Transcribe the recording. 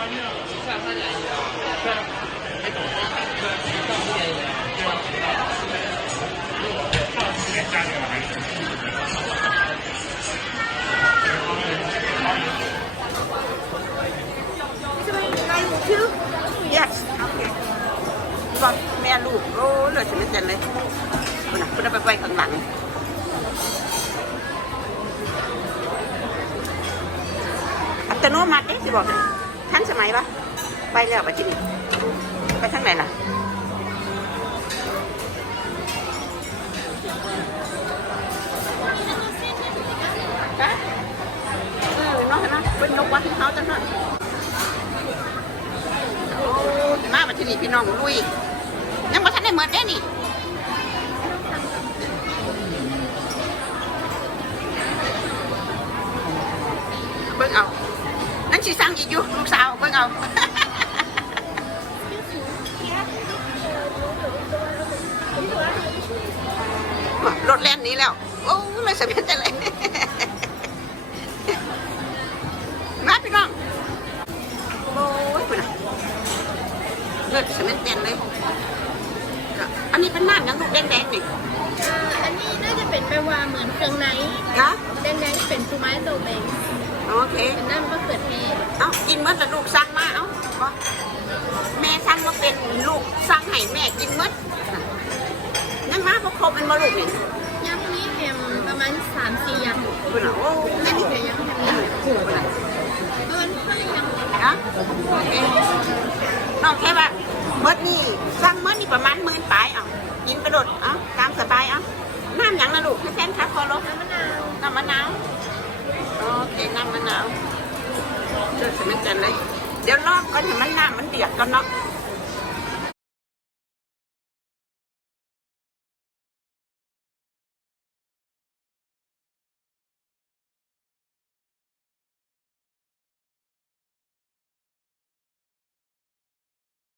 ชื่อ yes โอเคบอกแม่ลูกโอ้เลยฉันไม่เจเลยคุณนะคุณไปไวข้างหลังอัตโนมัติสิบอกเลย ทันสมัยปะไปแล้วไปที่นี่ไปทางไหนล่ะเนาะเห็นไหมเป็นนกวัดที่เขาจังนั้นโอ้มามาที่นี่พี่น้องลุยยังมาทันได้เหมือนได้นี่ สิสั่งอีกอยู่ลูกสาวเบิ่งเอารถแล่นหนี้แล้ว โอ้เลยสะเบียนใจเลยมาพี่น้องโอ้ยคุณน่ะเลือดสะเบียนเต้นเลยอันนี้เป็นน้ำยังลูกแดงๆนี่อ่าอันนี้น่าจะเป็นแปลว่าเหมือนเครื่องในกะแดงๆเป็นฟูไม้โตเบง โอเคเป็นน้ำมะเขือเทศเอ้ากินเมื่อแต่ลูกสั่งมาเอ้าบ่แม่สั่งมาเป็นลูกสั่งให้แม่กินเมื่อนั่นมาพอครบเป็นมาลูกนี่ยำนี้แฮมประมาณ3 4ยำเพิ่นน่ะโอ้อันนี่นี้นี่เดี๋ยวยังแฮมขู่เพิ่นน่ะเอิ้นข้าวยำนะโอเคน้องแค่ว่าเมื่อนี่สั่งเมื่อนี่ประมาณหมื่นปลายเอ้ากินไปโดดเอ้าตามสบายเอ้า เดือดสมันจันเลย เดี๋ยวรอบก่อนให้มันน้ำมันเดือดก่อนเนาะ